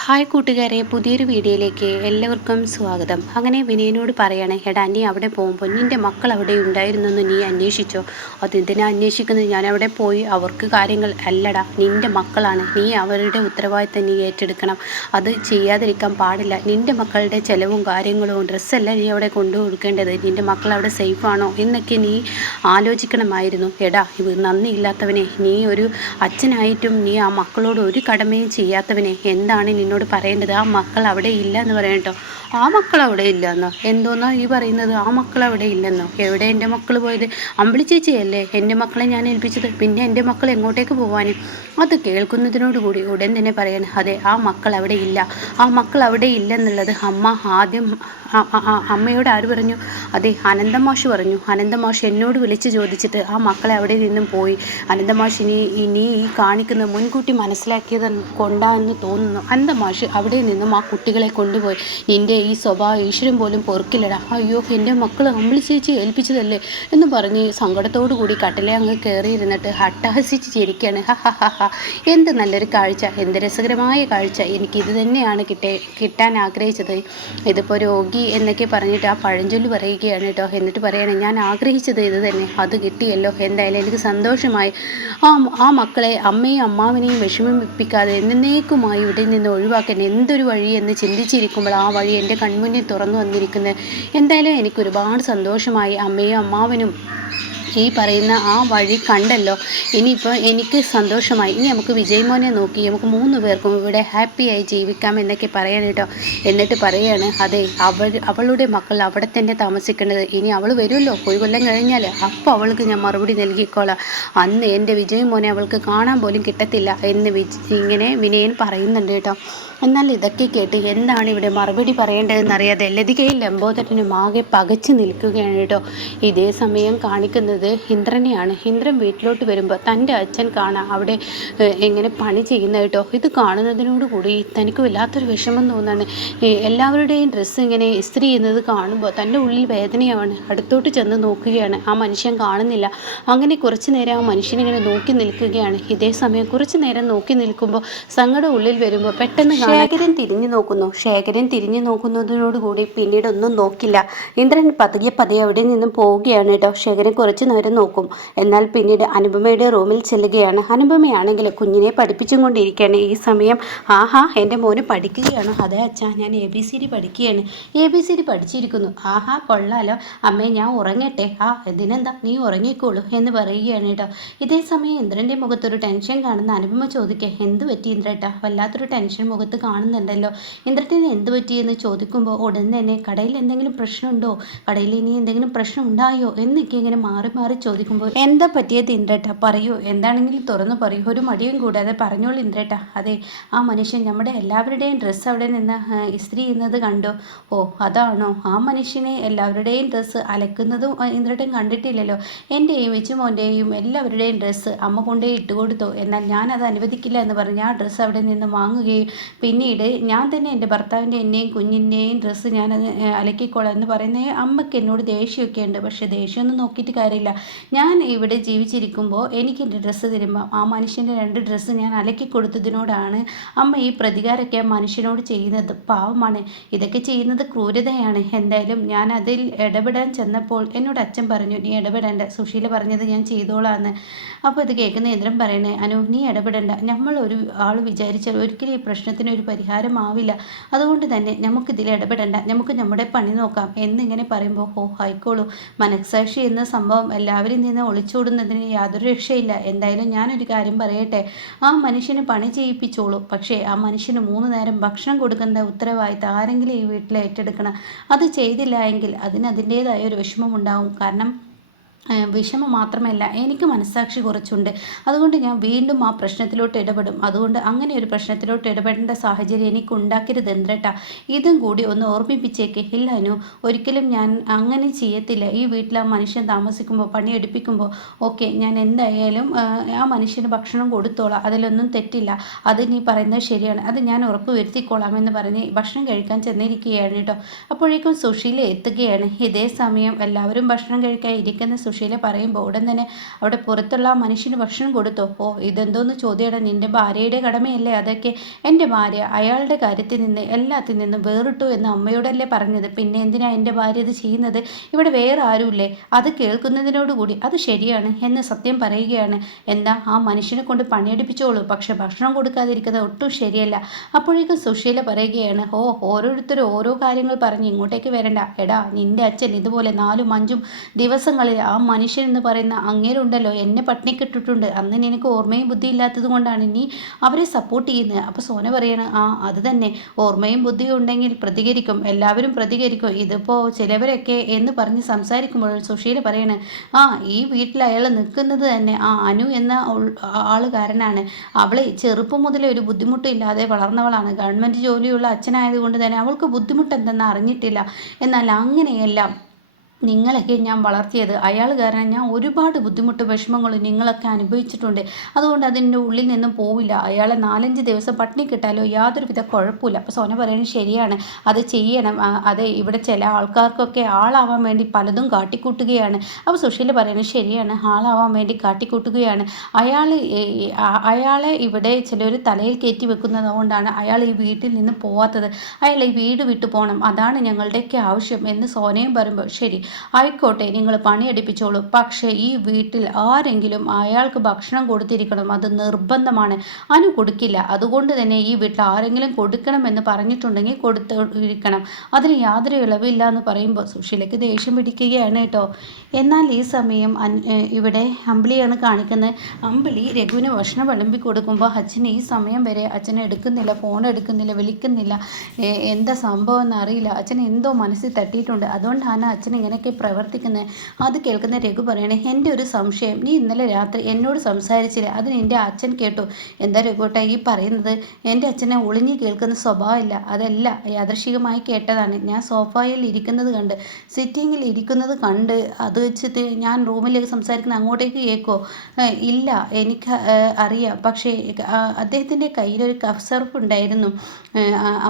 Hi കൂട്ടുകാരെ, പുതിയൊരു വീഡിയോയിലേക്ക് എല്ലാവർക്കും സ്വാഗതം. അങ്ങനെ വിനയനോട് പറയണേ, എടാ നീ അവിടെ പോകുമ്പോൾ നിൻ്റെ മക്കൾ അവിടെ ഉണ്ടായിരുന്നെന്ന് നീ അന്വേഷിച്ചോ? അതെന്തിനാ അന്വേഷിക്കുന്നത്? ഞാൻ അവിടെ പോയി അവർക്ക് കാര്യങ്ങൾ അല്ലടാ, നിൻ്റെ മക്കളാണ്, നീ അവരുടെ ഉത്തരവാദിത്തം നീ ഏറ്റെടുക്കണം. അത് ചെയ്യാതിരിക്കാൻ പാടില്ല. നിൻ്റെ മക്കളുടെ ചിലവും കാര്യങ്ങളും ഡ്രസ്സല്ല നീ അവിടെ കൊണ്ടു കൊടുക്കേണ്ടത്. നിൻ്റെ മക്കൾ അവിടെ സേഫാണോ എന്നൊക്കെ നീ ആലോചിക്കണമായിരുന്നു. എടാ ഇത് നന്ദിയില്ലാത്തവനെ, നീ ഒരു അച്ഛനായിട്ടും നീ ആ മക്കളോട് ഒരു കടമയും ചെയ്യാത്തവനെ, എന്താണ് നിന്നോട് പറയേണ്ടത്? ആ മക്കൾ അവിടെ ഇല്ല എന്ന് പറയട്ടോ. ആ മക്കൾ അവിടെ ഇല്ലെന്നോ? എന്തോന്നോ ഈ പറയുന്നത്? ആ മക്കൾ അവിടെ ഇല്ലെന്നോ? എവിടെ എൻ്റെ മക്കൾ പോയത്? അമ്പിളി ചേച്ചിയല്ലേ എൻ്റെ മക്കളെ ഞാൻ ഏൽപ്പിച്ചത്, പിന്നെ എൻ്റെ മക്കൾ എങ്ങോട്ടേക്ക് പോവാനും? അത് കേൾക്കുന്നതിനോടുകൂടി ഉടൻ തന്നെ പറയാൻ, അതെ ആ മക്കൾ അവിടെ ഇല്ല, ആ മക്കൾ അവിടെ ഇല്ലെന്നുള്ളത് അമ്മ ആദ്യം അമ്മയോട് ആര് പറഞ്ഞു? അതെ അനന്തമാഷ് പറഞ്ഞു. അനന്തമാഷ് എന്നോട് വിളിച്ച് ചോദിച്ചിട്ട് ആ മക്കളെ അവിടെ നിന്നും പോയി. അനന്തമാഷ് ഇനി ഈ കാണിക്കുന്നത് മുൻകൂട്ടി മനസ്സിലാക്കിയത് കൊണ്ടാന്ന് തോന്നുന്നു. അനന്തമാഷ് അവിടെ നിന്നും ആ കുട്ടികളെ കൊണ്ടുപോയി. നിൻ്റെ ഈ സ്വഭാവം ഈശ്വരൻ പോലും പൊറുക്കില്ലടാ. അയ്യോ എൻ്റെ മക്കൾ അമ്പിളി ചേച്ചി ഏൽപ്പിച്ചതല്ലേ എന്ന് പറഞ്ഞ് സങ്കടത്തോടു കൂടി കട്ടിലെ അങ്ങ് കയറിയിരുന്നിട്ട് ഹട്ടഹസിച്ച് ചിരിക്കുകയാണ്. എന്ത് നല്ലൊരു കാഴ്ച, എന്ത് രസകരമായ കാഴ്ച. എനിക്കിത് തന്നെയാണ് കിട്ടാൻ ആഗ്രഹിച്ചത്. ഇതിപ്പോൾ രോഗി എന്നൊക്കെ പറഞ്ഞിട്ട് ആ പഴഞ്ചൊല്ല് പറയുകയാണ് കേട്ടോ. എന്നിട്ട് പറയണേ, ഞാൻ ആഗ്രഹിച്ചത് ഇത് തന്നെ, അത് കിട്ടിയല്ലോ, എന്തായാലും എനിക്ക് സന്തോഷമായി. ആ മക്കളെ അമ്മയും അമ്മാവനെയും വിഷമിപ്പിക്കാതെ എന്നേക്കുമായി ഇവിടെ നിന്ന് ഒഴിവാക്കാൻ എന്തൊരു വഴി എന്ന് ചിന്തിച്ചിരിക്കുമ്പോൾ ആ വഴി എൻ്റെ കൺമുന്നിൽ തുറന്നു വന്നിരിക്കുന്നത്. എന്തായാലും എനിക്ക് ഒരുപാട് സന്തോഷമായി. അമ്മയും അമ്മാവനും ഈ പറയുന്ന ആ വഴി കണ്ടല്ലോ. ഇനിയിപ്പോൾ എനിക്ക് സന്തോഷമായി. ഇനി നമുക്ക് വിജയ്മോനെ നോക്കി നമുക്ക് 3 പേർക്കും ഇവിടെ ഹാപ്പിയായി ജീവിക്കാം എന്നൊക്കെ പറയാൻ കേട്ടോ. എന്നിട്ട് പറയാണ്, അതെ അവളുടെ മക്കൾ അവിടെ തന്നെ താമസിക്കേണ്ടത്. ഇനി അവൾ വരുമല്ലോ, ഒരു കൊല്ലം കഴിഞ്ഞാൽ, അപ്പോൾ അവൾക്ക് ഞാൻ മറുപടി നൽകിക്കോളാം. അന്ന് എൻ്റെ വിജയ്മോനെ അവൾക്ക് കാണാൻ പോലും കിട്ടത്തില്ല എന്ന് ഇങ്ങനെ വിനയൻ പറയുന്നുണ്ട് കേട്ടോ. എന്നാൽ ഇതൊക്കെ കേട്ട് എന്താണ് ഇവിടെ മറുപടി പറയേണ്ടതെന്നറിയാതെ ലതികയും ലംബോദരനും ആകെ പകച്ചു നിൽക്കുകയാണ് കേട്ടോ. ഇതേ സമയം കാണിക്കുന്നത് ഇന്ദ്രനെയാണ്. ഇന്ദ്രൻ വീട്ടിലോട്ട് വരുമ്പോൾ തൻ്റെ അച്ഛൻ കാണാം അവിടെ എങ്ങനെ പണി ചെയ്യുന്ന കേട്ടോ. ഇത് കാണുന്നതിനോടുകൂടി തനിക്ക് വല്ലാത്തൊരു വിഷമം തോന്നാണ്. എല്ലാവരുടെയും ഡ്രസ്സ് ഇങ്ങനെ ഇസ്ത്രി ചെയ്യുന്നത് കാണുമ്പോൾ തൻ്റെ ഉള്ളിൽ വേദനയാണ്. അടുത്തോട്ട് ചെന്ന് നോക്കുകയാണ്, ആ മനുഷ്യൻ കാണുന്നില്ല. അങ്ങനെ കുറച്ച് നേരം ആ മനുഷ്യനിങ്ങനെ നോക്കി നിൽക്കുകയാണ്. ഇതേ സമയം കുറച്ച് നേരം നോക്കി നിൽക്കുമ്പോൾ സങ്കടം ഉള്ളിൽ വരുമ്പോൾ പെട്ടെന്ന് ശേഖരൻ തിരിഞ്ഞു നോക്കുന്നതിനോടുകൂടി പിന്നീട് ഒന്നും നോക്കില്ല. ഇന്ദ്രൻ പതിയെ അവിടെ നിന്നും പോവുകയാണ് കേട്ടോ. ശേഖരൻ കുറച്ചു നേരം നോക്കും. എന്നാൽ പിന്നീട് അനുപമയുടെ റൂമിൽ ചെല്ലുകയാണ്. അനുപമയാണെങ്കിൽ കുഞ്ഞിനെ പഠിപ്പിച്ചും കൊണ്ടിരിക്കുകയാണ്. ഈ സമയം ആഹാ എൻ്റെ മോന് പഠിക്കുകയാണോ? അതെ അച്ഛാ, ഞാൻ ABCD പഠിക്കുകയാണ്. ABCD പഠിച്ചിരിക്കുന്നു. ആഹാ കൊള്ളാലോ അമ്മേ, ഞാൻ ഉറങ്ങട്ടെ. ഇതിനെന്താ, നീ ഉറങ്ങിക്കോളൂ എന്ന് പറയുകയാണ് കേട്ടോ. ഇതേ സമയം ഇന്ദ്രൻ്റെ മുഖത്തൊരു ടെൻഷൻ കാണുന്ന അനുപമ ചോദിക്കുക, എന്ത് പറ്റി ഇന്ദ്രേട്ടാ? വല്ലാത്തൊരു ടെൻഷൻ മുഖത്ത് കാണുന്നുണ്ടല്ലോ. ഇന്ദ്രത്തിന് എന്ത് പറ്റിയെന്ന് ചോദിക്കുമ്പോൾ ഉടൻ തന്നെ കടയിൽ എന്തെങ്കിലും പ്രശ്നമുണ്ടോ, കടയിൽ ഇനി എന്തെങ്കിലും പ്രശ്നം ഉണ്ടായോ എന്നൊക്കെ ഇങ്ങനെ മാറി മാറി ചോദിക്കുമ്പോൾ, എന്താ പറ്റിയത് ഇന്ദ്രേട്ടാ, പറയൂ, എന്താണെങ്കിലും തുറന്നു പറയൂ, ഒരു മടിയും കൂടാതെ പറഞ്ഞോളൂ ഇന്ദ്രേട്ടാ. അതെ ആ മനുഷ്യൻ നമ്മുടെ എല്ലാവരുടെയും ഡ്രസ്സ് അവിടെ നിന്ന് ഇസ്ത്രി ചെയ്യുന്നത് കണ്ടോ? ഓ അതാണോ? ആ മനുഷ്യനെ എല്ലാവരുടെയും ഡ്രസ്സ് അലക്കുന്നതും ഇന്ദ്രേട്ടൻ കണ്ടിട്ടില്ലല്ലോ. എൻ്റെയും വിച്ചുമോൻ്റെയും എല്ലാവരുടെയും ഡ്രസ്സ് അമ്മ കൊണ്ടേ ഇട്ടുകൊടുത്തു. എന്നാൽ ഞാനത് അനുവദിക്കില്ല എന്ന് പറഞ്ഞ് ആ ഡ്രസ്സ് അവിടെ നിന്ന് വാങ്ങുകയും പിന്നീട് ഞാൻ തന്നെ എൻ്റെ ഭർത്താവിൻ്റെ എന്നെയും കുഞ്ഞിൻ്റെയും ഡ്രസ്സ് ഞാനത് അലക്കിക്കോളാം എന്ന് പറയുന്നത് അമ്മയ്ക്ക് എന്നോട് ദേഷ്യമൊക്കെ ഉണ്ട്. പക്ഷേ ദേഷ്യമൊന്നും നോക്കിയിട്ട് കാര്യമില്ല. ഞാൻ ഇവിടെ ജീവിച്ചിരിക്കുമ്പോൾ എനിക്ക് എൻ്റെ ഡ്രസ്സ് തരുമ്പോൾ ആ മനുഷ്യൻ്റെ 2 ഡ്രസ്സ് ഞാൻ അലക്കി കൊടുത്തതിനോടാണ് അമ്മ ഈ പ്രതികാരമൊക്കെ ആ മനുഷ്യനോട് ചെയ്യുന്നത്. പാവമാണ്, ഇതൊക്കെ ചെയ്യുന്നത് ക്രൂരതയാണ്. എന്തായാലും ഞാൻ അതിൽ ഇടപെടാൻ ചെന്നപ്പോൾ എന്നോട് അച്ഛൻ പറഞ്ഞു, നീ ഇടപെടേണ്ട, സുശീല പറഞ്ഞത് ഞാൻ ചെയ്തോളാന്ന്. അപ്പോൾ ഇത് കേൾക്കുന്ന ഇന്ദ്രൻ പറയണേ, അനു നീ ഇടപെടേണ്ട, നമ്മൾ ഒരു ആൾ വിചാരിച്ചാൽ ഒരിക്കലും ഈ പ്രശ്നത്തിനൊരു പരിഹാരമാവില്ല. അതുകൊണ്ട് തന്നെ നമുക്കിതിൽ ഇടപെടേണ്ട, നമുക്ക് നമ്മുടെ പണി നോക്കാം എന്നിങ്ങനെ പറയുമ്പോൾ, ഓ ആയിക്കോളൂ, മനസ്സാക്ഷി എന്ന സംഭവം എല്ലാവരിൽ നിന്ന് ഒളിച്ചോടുന്നതിന് യാതൊരു രക്ഷയില്ല. എന്തായാലും ഞാനൊരു കാര്യം പറയട്ടെ, ആ മനുഷ്യന് പണി ചെയ്യിപ്പിച്ചോളൂ, പക്ഷേ ആ മനുഷ്യന് 3 നേരം ഭക്ഷണം കൊടുക്കുന്ന ഉത്തരവാദിത്തം ആരെങ്കിലും ഈ വീട്ടിൽ ഏറ്റെടുക്കണം. അത് ചെയ്തില്ല എങ്കിൽ അതിൻ്റേതായ ഒരു വിഷമമുണ്ടാവും. കാരണം വിഷമം മാത്രമല്ല, എനിക്ക് മനസ്സാക്ഷി കുറച്ചുണ്ട്. അതുകൊണ്ട് ഞാൻ വീണ്ടും ആ പ്രശ്നത്തിലോട്ട് ഇടപെടും. അതുകൊണ്ട് അങ്ങനെ ഒരു പ്രശ്നത്തിലോട്ട് ഇടപെടേണ്ട സാഹചര്യം എനിക്ക് ഉണ്ടാക്കരുത് ഇന്ദ്രേട്ടാ. ഇതും കൂടി ഒന്ന് ഓർമ്മിപ്പിച്ചേക്ക്. ഇല്ല അനു, ഒരിക്കലും ഞാൻ അങ്ങനെ ചെയ്യത്തില്ല. ഈ വീട്ടിൽ ആ മനുഷ്യൻ താമസിക്കുമ്പോൾ പണിയെടുപ്പിക്കുമ്പോൾ ഓക്കെ, ഞാൻ എന്തായാലും ആ മനുഷ്യന് ഭക്ഷണം കൊടുത്തോളാം, അതിലൊന്നും തെറ്റില്ല. അത് നീ പറയുന്നത് ശരിയാണ്, അത് ഞാൻ ഉറപ്പ് വരുത്തിക്കോളാം എന്ന് പറഞ്ഞ് ഭക്ഷണം കഴിക്കാൻ ചെന്നിരിക്കുകയാണ് കേട്ടോ. അപ്പോഴേക്കും സുശീല എത്തുകയാണ്. ഇതേ സമയം എല്ലാവരും ഭക്ഷണം കഴിക്കാൻ ഇരിക്കുന്ന സുശീല പറയുമ്പോൾ ഉടൻ തന്നെ അവിടെ പുറത്തുള്ള ആ മനുഷ്യന് ഭക്ഷണം കൊടുത്തോ? ഓ ഇതെന്തോന്ന് ചോദ്യമാണ്, നിന്റെ ഭാര്യയുടെ കടമയല്ലേ അതൊക്കെ. എൻ്റെ ഭാര്യ അയാളുടെ കാര്യത്തിൽ നിന്ന് എല്ലാത്തിൽ നിന്നും വേറിട്ടു എന്ന് അമ്മയോടല്ലേ പറഞ്ഞത്, പിന്നെ എന്തിനാ എൻ്റെ ഭാര്യ ഇത് ചെയ്യുന്നത്? ഇവിടെ വേറെ ആരുമില്ലേ? അത് കേൾക്കുന്നതിനോടുകൂടി അത് ശരിയാണ് എന്ന് സത്യം പറയുകയാണ്. എന്താ ആ മനുഷ്യനെ കൊണ്ട് പണിയെടുപ്പിച്ചോളൂ, പക്ഷെ ഭക്ഷണം കൊടുക്കാതിരിക്കുന്നത് ഒട്ടും ശരിയല്ല. അപ്പോഴേക്കും സുശീല പറയുകയാണ്, ഓ ഓരോരുത്തരും ഓരോ കാര്യങ്ങൾ പറഞ്ഞ് ഇങ്ങോട്ടേക്ക് വരണ്ട. എടാ നിന്റെ അച്ഛൻ ഇതുപോലെ 4-5 ദിവസങ്ങളിൽ ആ മനുഷ്യൻ എന്ന് പറയുന്ന അങ്ങേരുണ്ടല്ലോ എന്നെ പട്ടിണിക്കിട്ടിട്ടുണ്ട്. അന്ന് നിനക്ക് ഓർമ്മയും ബുദ്ധി ഇല്ലാത്തത് കൊണ്ടാണ് നീ അവരെ സപ്പോർട്ട് ചെയ്യുന്നത്. അപ്പോൾ സോന പറയണം, ആ അത് തന്നെ, ഓർമ്മയും ബുദ്ധിയും ഉണ്ടെങ്കിൽ പ്രതികരിക്കും, എല്ലാവരും പ്രതികരിക്കും. ഇതിപ്പോൾ ചിലവരൊക്കെ എന്ന് പറഞ്ഞ് സംസാരിക്കുമ്പോൾ സുശീല പറയണേ, ആ ഈ വീട്ടിൽ അയാൾ നിൽക്കുന്നത് തന്നെ ആ അനു എന്ന ആൾ കാരനാണ്. അവളെ ചെറുപ്പം മുതലേ ഒരു ബുദ്ധിമുട്ടില്ലാതെ വളർന്നവളാണ്. ഗവൺമെൻറ് ജോലിയുള്ള അച്ഛനായതുകൊണ്ട് തന്നെ അവൾക്ക് ബുദ്ധിമുട്ടെന്തെന്ന് അറിഞ്ഞിട്ടില്ല. എന്നാൽ അങ്ങനെയെല്ലാം നിങ്ങളൊക്കെ ഞാൻ വളർത്തിയത് അയാൾ കാരണം ഞാൻ ഒരുപാട് ബുദ്ധിമുട്ട് വിഷമങ്ങളും നിങ്ങളൊക്കെ അനുഭവിച്ചിട്ടുണ്ട്. അതുകൊണ്ട് അതിൻ്റെ ഉള്ളിൽ നിന്നും പോവില്ല. അയാളെ 4-5 ദിവസം പട്ടിണി കിട്ടാലോ യാതൊരുവിധ കുഴപ്പമില്ല. അപ്പോൾ സോന പറയുന്നത് ശരിയാണ്, അത് ചെയ്യണം. അതെ, ഇവിടെ ചില ആൾക്കാർക്കൊക്കെ ആളാവാൻ വേണ്ടി പലതും കാട്ടിക്കൂട്ടുകയാണ്. അപ്പോൾ സുശീല പറയുന്നത് ശരിയാണ്, ആളാവാൻ വേണ്ടി കാട്ടിക്കൂട്ടുകയാണ്. അയാളെ ഇവിടെ ചിലർ തലയിൽ കയറ്റി വെക്കുന്നത് കൊണ്ടാണ് അയാൾ ഈ വീട്ടിൽ നിന്ന് പോവാത്തത്. അയാൾ ഈ വീട് വിട്ടു പോകണം, അതാണ് ഞങ്ങളുടെയൊക്കെ ആവശ്യം എന്ന് സോനയും പറയുമ്പോൾ ശരി ആയിക്കോട്ടെ, നിങ്ങൾ പണിയെടുപ്പിച്ചോളൂ, പക്ഷേ ഈ വീട്ടിൽ ആരെങ്കിലും അയാൾക്ക് ഭക്ഷണം കൊടുത്തിരിക്കണം, അത് നിർബന്ധമാണ്. അനു കൊടുക്കില്ല, അതുകൊണ്ട് തന്നെ ഈ വീട്ടിൽ ആരെങ്കിലും കൊടുക്കണമെന്ന് പറഞ്ഞിട്ടുണ്ടെങ്കിൽ കൊടുത്തിരിക്കണം, അതിന് യാതൊരു ഇളവില്ല എന്ന് പറയുമ്പോൾ സുശീലയ്ക്ക് ദേഷ്യം പിടിക്കുകയാണ് കേട്ടോ. എന്നാൽ ഈ സമയം ഇവിടെ അമ്പിളിയാണ് കാണിക്കുന്നത്. അമ്പിളി രഘുവിന് ഭക്ഷണം വിളമ്പി കൊടുക്കുമ്പോൾ അച്ഛൻ ഈ സമയം വരെ അച്ഛനെ എടുക്കുന്നില്ല, ഫോൺ എടുക്കുന്നില്ല, വിളിക്കുന്നില്ല. എന്താ സംഭവം എന്നറിയില്ല, അച്ഛൻ എന്തോ മനസ്സിൽ തട്ടിയിട്ടുണ്ട്, അതുകൊണ്ടാണ് അച്ഛൻ ഇങ്ങനെയൊക്കെ പ്രവർത്തിക്കുന്നത്. അത് കേൾക്കുന്ന രഘു പറയണേ, എൻ്റെ ഒരു സംശയം, നീ ഇന്നലെ രാത്രി എന്നോട് സംസാരിച്ചില്ല, അത് നിൻ്റെ അച്ഛൻ കേട്ടു. എന്താ രഘുട്ട ഈ പറയുന്നത്? എൻ്റെ അച്ഛനെ ഒളിഞ്ഞു കേൾക്കുന്ന സ്വഭാവമില്ല, അതല്ല യാദൃശികമായി കേട്ടതാണ്. ഞാൻ സോഫയിൽ ഇരിക്കുന്നത് കണ്ട്, സിറ്റിങ്ങിൽ ഇരിക്കുന്നത് കണ്ട്, അത് വെച്ചിട്ട് ഞാൻ റൂമിലേക്ക് സംസാരിക്കുന്ന അങ്ങോട്ടേക്ക് കേൾക്കോ? ഇല്ല, എനിക്ക് അറിയാം, പക്ഷേ അദ്ദേഹത്തിൻ്റെ കയ്യിലൊരു കഫ് സിറപ്പ് ഉണ്ടായിരുന്നു.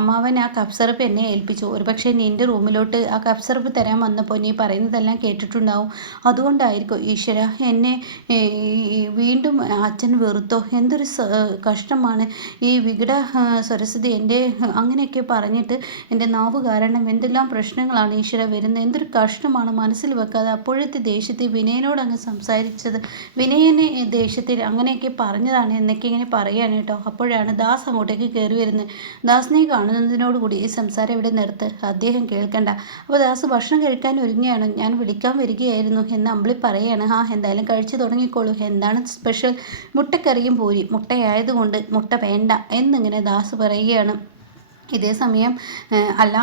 അമ്മാവൻ ആ കഫ് സിറപ്പ് എന്നെ ഏൽപ്പിച്ചു. ഒരു പക്ഷേ നിൻ്റെ റൂമിലോട്ട് ആ കഫ് സിറപ്പ് തരാൻ വന്നപ്പോൾ നീ പറയുന്നതെല്ലാം കേട്ടിട്ടുണ്ടാവും, അതുകൊണ്ടായിരിക്കും. ഈശ്വര, എന്നെ വീണ്ടും അച്ഛൻ വെറുത്തോ? എന്തൊരു കഷ്ടമാണ് ഈ വികട സരസ്വതി, എൻ്റെ അങ്ങനെയൊക്കെ പറഞ്ഞിട്ട് എൻ്റെ നാവ് കാരണം എന്തെല്ലാം പ്രശ്നങ്ങളാണ് ഈശ്വര വരുന്നത്. എന്തൊരു കഷ്ടമാണ്, മനസ്സിൽ വെക്കാതെ അപ്പോഴത്തെ ദേഷ്യത്തിൽ വിനയനോട് അങ്ങ് സംസാരിച്ചത്, വിനയനെ ദേഷ്യത്തിൽ അങ്ങനെയൊക്കെ പറഞ്ഞതാണ് എന്നൊക്കെ ഇങ്ങനെ പറയുകയാണ് കേട്ടോ. അപ്പോഴാണ് ദാസ് അങ്ങോട്ടേക്ക് കയറി വരുന്നത്. ദാസിനെ കാണുന്നതിനോടുകൂടി ഈ സംസാരം ഇവിടെ നിർത്ത്, അദ്ദേഹം കേൾക്കണ്ട. അപ്പോൾ ദാസ് ഭക്ഷണം കഴിക്കാൻ ഒരുങ്ങിയാണ്, ഞാൻ വിളിക്കാൻ വരികയായിരുന്നു എന്ന് അമ്പിളി പറയാണ്. എന്തായാലും കഴിച്ചു തുടങ്ങിക്കോളൂ, എന്താണ് സ്പെഷ്യൽ? മുട്ടക്കറിയും പൂരി, മുട്ടയായതുകൊണ്ട് മുട്ട വേണ്ട എന്നിങ്ങനെ ദാസ് പറയുകയാണ്. ഇതേ സമയം അല്ല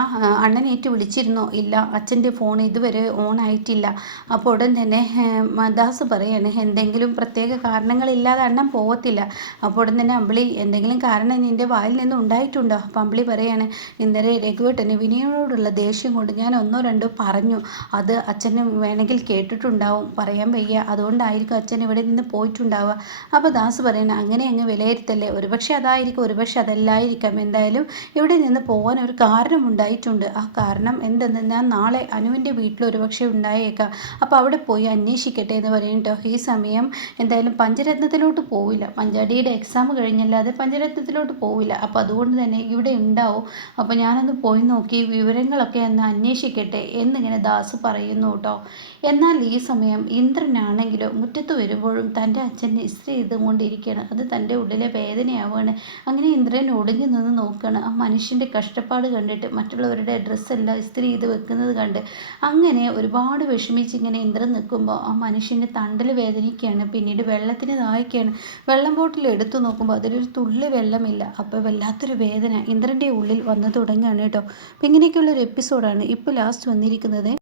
അണ്ണനേറ്റ് വിളിച്ചിരുന്നോ? ഇല്ല, അച്ഛൻ്റെ ഫോൺ ഇതുവരെ ഓൺ ആയിട്ടില്ല. അപ്പോൾ ഉടൻ തന്നെ ദാസ് പറയാണ്, എന്തെങ്കിലും പ്രത്യേക കാരണങ്ങളില്ലാതെ അണ്ണൻ പോകത്തില്ല. അപ്പോൾ ഉടൻ തന്നെ അമ്പിളി, എന്തെങ്കിലും കാരണം നിൻ്റെ വായിൽ നിന്ന് ഉണ്ടായിട്ടുണ്ടോ? അപ്പോൾ അമ്പിളി പറയാണ്, ഇന്നലെ രഘുവേട്ടന് വിനയോടുള്ള ദേഷ്യം കൊണ്ട് ഞാൻ 1-2 പറഞ്ഞു, അത് അച്ഛന് വേണമെങ്കിൽ കേട്ടിട്ടുണ്ടാവും, പറയാൻ വയ്യ, അതുകൊണ്ടായിരിക്കും അച്ഛൻ ഇവിടെ നിന്ന് പോയിട്ടുണ്ടാവുക. അപ്പോൾ ദാസ് പറയണ, അങ്ങനെ അങ്ങ് വിലയിരുത്തല്ലേ, ഒരുപക്ഷെ അതായിരിക്കും, ഒരുപക്ഷെ അതല്ലായിരിക്കാം, എന്തായാലും ഇവിടെ നിന്ന് പോകാൻ ഒരു കാരണമുണ്ടായിട്ടുണ്ട്. ആ കാരണം എന്തെന്ന് ഞാൻ നാളെ അനുവിൻ്റെ വീട്ടിൽ ഒരുപക്ഷെ ഉണ്ടായേക്കാം, അപ്പോൾ അവിടെ പോയി അന്വേഷിക്കട്ടെ എന്ന് പറയട്ടോ. ഈ സമയം എന്തായാലും പഞ്ചരത്നത്തിലോട്ട് പോവില്ല, മഞ്ചാടിയുടെ എക്സാം കഴിഞ്ഞല്ലാതെ പഞ്ചരത്നത്തിലോട്ട് പോവില്ല, അപ്പോൾ അതുകൊണ്ട് തന്നെ ഇവിടെ ഉണ്ടാവും. അപ്പോൾ ഞാനൊന്ന് പോയി നോക്കി വിവരങ്ങളൊക്കെ ഒന്ന് അന്വേഷിക്കട്ടെ എന്നിങ്ങനെ ദാസ് പറയുന്നു കേട്ടോ. എന്നാൽ ഈ സമയം ഇന്ദ്രനാണെങ്കിലോ മുറ്റത്ത് വരുമ്പോഴും തൻ്റെ അച്ഛൻ ഇസ്ത്രി ചെയ്തുകൊണ്ടിരിക്കുകയാണ്. അത് തൻ്റെ ഉള്ളിലെ വേദനയാവുകയാണ്. അങ്ങനെ ഇന്ദ്രൻ ഒളിഞ്ഞു നിന്ന് നോക്കുകയാണ്. ആ മനുഷ്യൻ്റെ കഷ്ടപ്പാട് കണ്ടിട്ട്, മറ്റുള്ളവരുടെ ഡ്രസ്സെല്ലാം ഇസ്ത്രി ചെയ്ത് വെക്കുന്നത് കണ്ട് അങ്ങനെ ഒരുപാട് വിഷമിച്ച് ഇങ്ങനെ ഇന്ദ്രൻ നിൽക്കുമ്പോൾ ആ മനുഷ്യൻ്റെ തണ്ടൽ വേദനിക്കുകയാണ്. പിന്നീട് വെള്ളത്തിന് ദാഹിക്കുകയാണ്. വെള്ളം ബോട്ടിൽ എടുത്തു നോക്കുമ്പോൾ അതിലൊരു തുള്ളി വെള്ളമില്ല. അപ്പോൾ വല്ലാത്തൊരു വേദന ഇന്ദ്രൻ്റെ ഉള്ളിൽ വന്നു തുടങ്ങുകയാണ് കേട്ടോ. അപ്പോൾ ഇങ്ങനെയൊക്കെയുള്ളൊരു എപ്പിസോഡാണ് ഇപ്പോൾ ലാസ്റ്റ് വന്നിരിക്കുന്നത്.